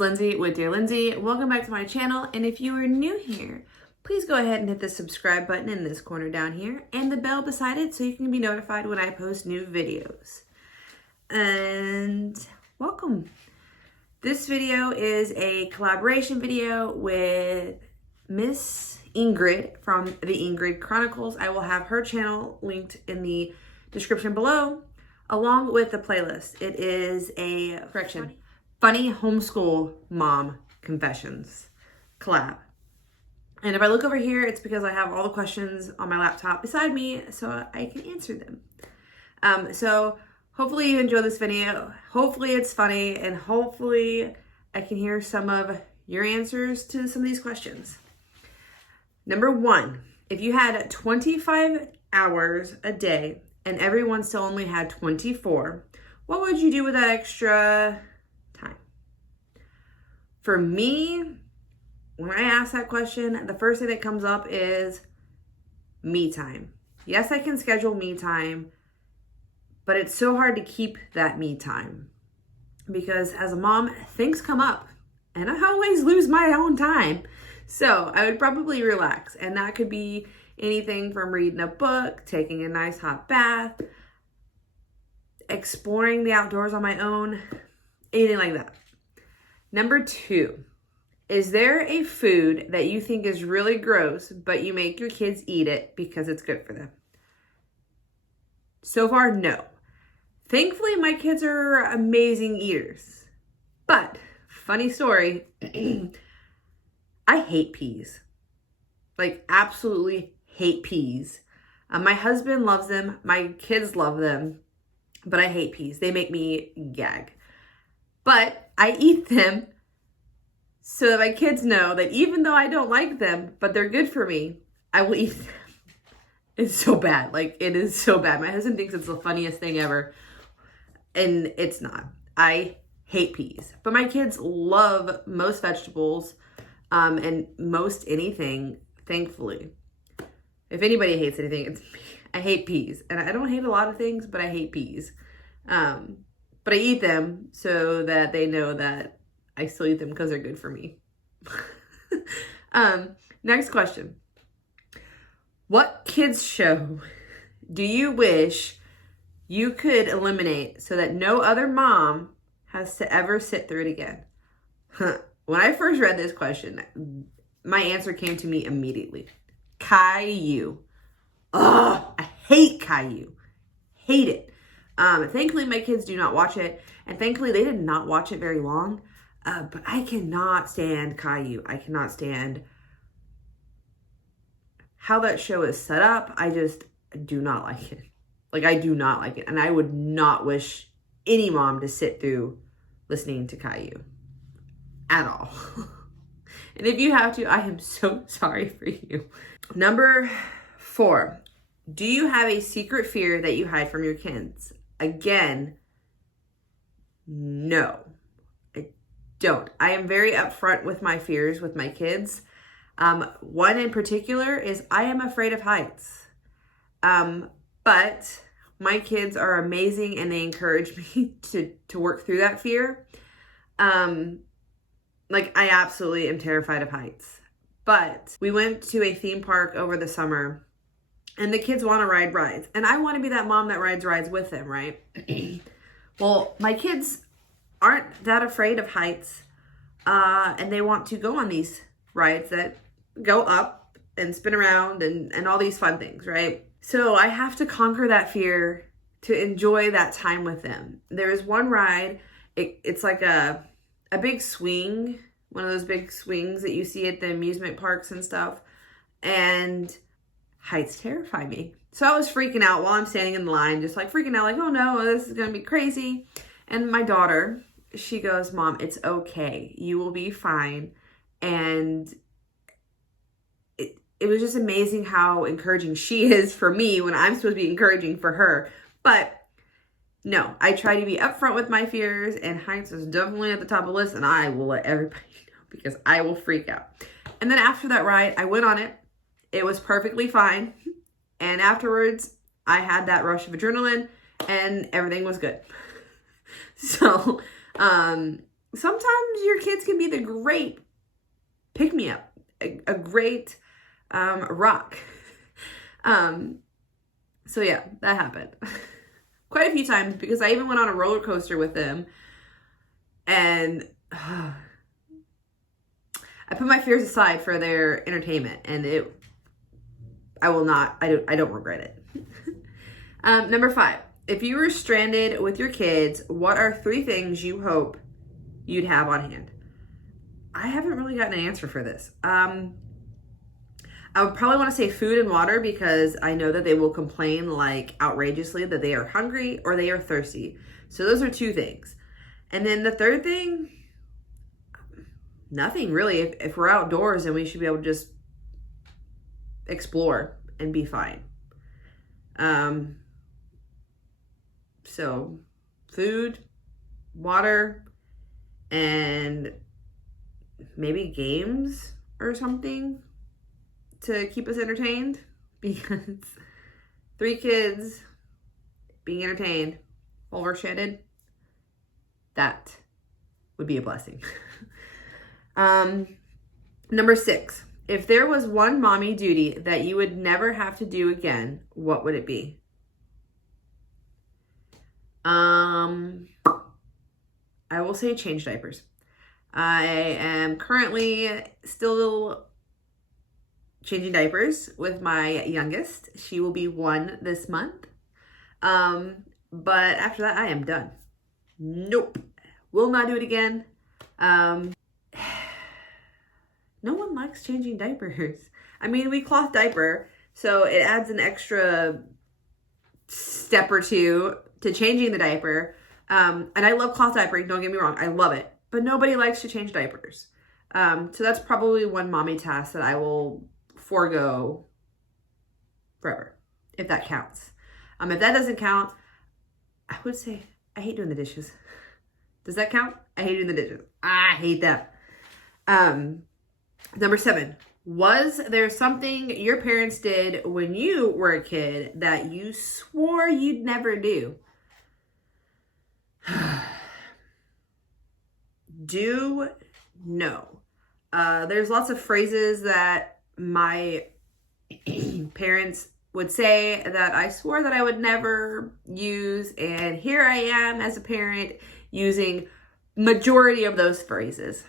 It's Lindsay with Dearlyndsey. Welcome back to my channel, and if you are new here, please go ahead and hit the subscribe button in this corner down here and the bell beside it so you can be notified when I post new videos. And welcome. This video is a collaboration video with Miss Ingrid from the Ingrid Chronicles. I will have her channel linked in the description below, along with the playlist. It is a funny homeschool mom confessions collab. And if I look over here, it's because I have all the questions on my laptop beside me so I can answer them. So hopefully you enjoy this video. Hopefully it's funny, and hopefully I can hear some of your answers to some of these questions. Number one, if you had 25 hours a day and everyone still only had 24, what would you do with that extra time? For me, when I ask that question, the first thing that comes up is me time. Yes, I can schedule me time, but it's so hard to keep that me time because as a mom, things come up and I always lose my own time. So I would probably relax, and that could be anything from reading a book, taking a nice hot bath, exploring the outdoors on my own, anything like that. Number two, is there a food that you think is really gross, but you make your kids eat it because it's good for them? So far, no. Thankfully, my kids are amazing eaters. But, funny story, I hate peas. Like, absolutely hate peas. My husband loves them. My kids love them. But I hate peas. They make me gag. But I eat them so that my kids know that even though I don't like them, but they're good for me, I will eat them. It's so bad. Like, it is so bad. My husband thinks it's the funniest thing ever. And it's not. I hate peas. But my kids love most vegetables and most anything, thankfully. If anybody hates anything, it's me. I hate peas. And I don't hate a lot of things, but I hate peas. But I eat them so that they know that I still eat them because they're good for me. Next question. What kids show do you wish you could eliminate so that no other mom has to ever sit through it again? When I first read this question, my answer came to me immediately. Caillou. Ugh, I hate Caillou. Hate it. Thankfully, my kids do not watch it. And thankfully, they did not watch it very long. But I cannot stand Caillou. I cannot stand how that show is set up. I just do not like it. Like, I do not like it. And I would not wish any mom to sit through listening to Caillou at all. And if you have to, I am so sorry for you. Number 4, do you have a secret fear that you hide from your kids? Again, no, I don't. I am very upfront with my fears with my kids. One in particular is I am afraid of heights. But my kids are amazing and they encourage me to work through that fear. Like, I absolutely am terrified of heights. But we went to a theme park over the summer and the kids want to ride rides. And I want to be that mom that rides rides with them, right? Well, my kids aren't that afraid of heights. And they want to go on these rides that go up and spin around and all these fun things, right? So I have to conquer that fear to enjoy that time with them. There is one ride. It's like a big swing, one of those big swings that you see at the amusement parks and stuff. And heights terrify me. So I was freaking out while I'm standing in the line, just like freaking out, like, oh no, this is going to be crazy. And my daughter, she goes, Mom, it's okay. You will be fine. And it was just amazing how encouraging she is for me when I'm supposed to be encouraging for her. But no, I try to be upfront with my fears, and heights is definitely at the top of the list, and I will let everybody know because I will freak out. And then after that ride, I went on it. It was perfectly fine. And afterwards, I had that rush of adrenaline and everything was good. So sometimes your kids can be the great pick-me-up, a great rock. So yeah, that happened quite a few times because I even went on a roller coaster with them, and I put my fears aside for their entertainment, and I don't regret it. Number 5, if you were stranded with your kids, what are 3 things you hope you'd have on hand? I haven't really gotten an answer for this. I would probably want to say food and water because I know that they will complain like outrageously that they are hungry or they are thirsty. So those are 2 things. And then the 3rd thing, nothing really. If we're outdoors, then we should be able to just explore and be fine. So food, water, and maybe games or something to keep us entertained, because 3 kids being entertained, overshaded, that would be a blessing. Number 6, if there was one mommy duty that you would never have to do again, what would it be? I will say change diapers. I am currently still changing diapers with my youngest. She will be 1 this month. But after that, I am done. Nope. Will not do it again. No one likes changing diapers. I mean, we cloth diaper, so it adds an extra step or 2 to changing the diaper. And I love cloth diapering, don't get me wrong, I love it. But nobody likes to change diapers. So that's probably one mommy task that I will forego forever, if that counts. If that doesn't count, I would say I hate doing the dishes. Does that count? I hate doing the dishes. I hate that. Number 7, was there something your parents did when you were a kid that you swore you'd never do? No. There's lots of phrases that my parents would say that I swore that I would never use, and here I am as a parent using majority of those phrases.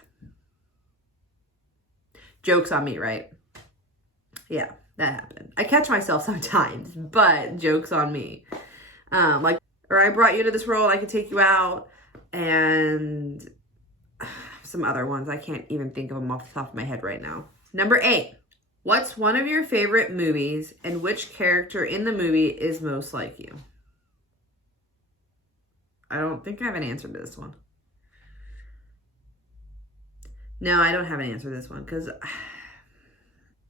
Joke's on me, right? Yeah, that happened. I catch myself sometimes, but joke's on me. Or I brought you into this world, I could take you out, and some other ones. I can't even think of them off the top of my head right now. Number 8, what's one of your favorite movies and which character in the movie is most like you? I don't think I have an answer to this one. No, I don't have an answer to this one because I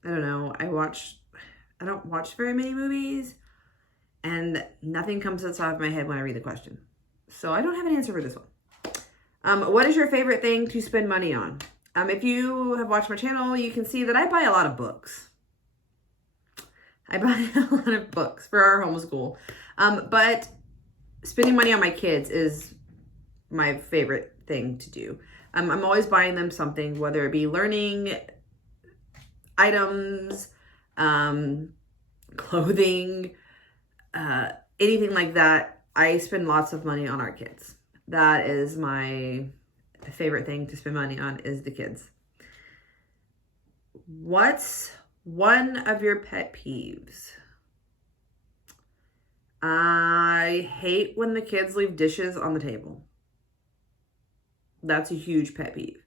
don't know. I don't watch very many movies, and nothing comes to the top of my head when I read the question. So I don't have an answer for this one. What is your favorite thing to spend money on? If you have watched my channel, you can see that I buy a lot of books. I buy a lot of books for our homeschool. But spending money on my kids is my favorite thing to do. I'm always buying them something, whether it be learning items, clothing, anything like that. I spend lots of money on our kids. That is my favorite thing to spend money on, is the kids. What's one of your pet peeves? I hate when the kids leave dishes on the table. That's a huge pet peeve.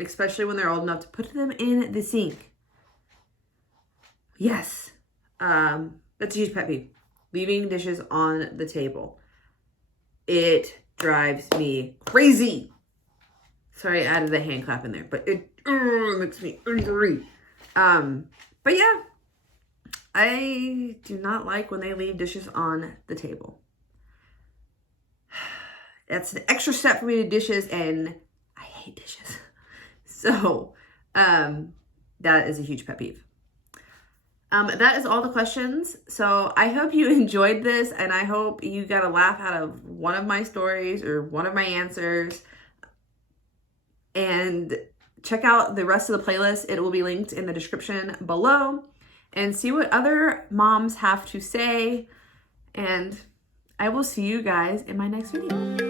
Especially when they're old enough to put them in the sink. Yes. That's a huge pet peeve. Leaving dishes on the table. It drives me crazy. Sorry, I added a hand clap in there, but it makes me angry. But yeah, I do not like when they leave dishes on the table. That's an extra step for me to do dishes, and I hate dishes. So, that is a huge pet peeve. That is all the questions. So I hope you enjoyed this, and I hope you got a laugh out of one of my stories or one of my answers. and check out the rest of the playlist. It will be linked in the description below, and see what other moms have to say. And I will see you guys in my next video.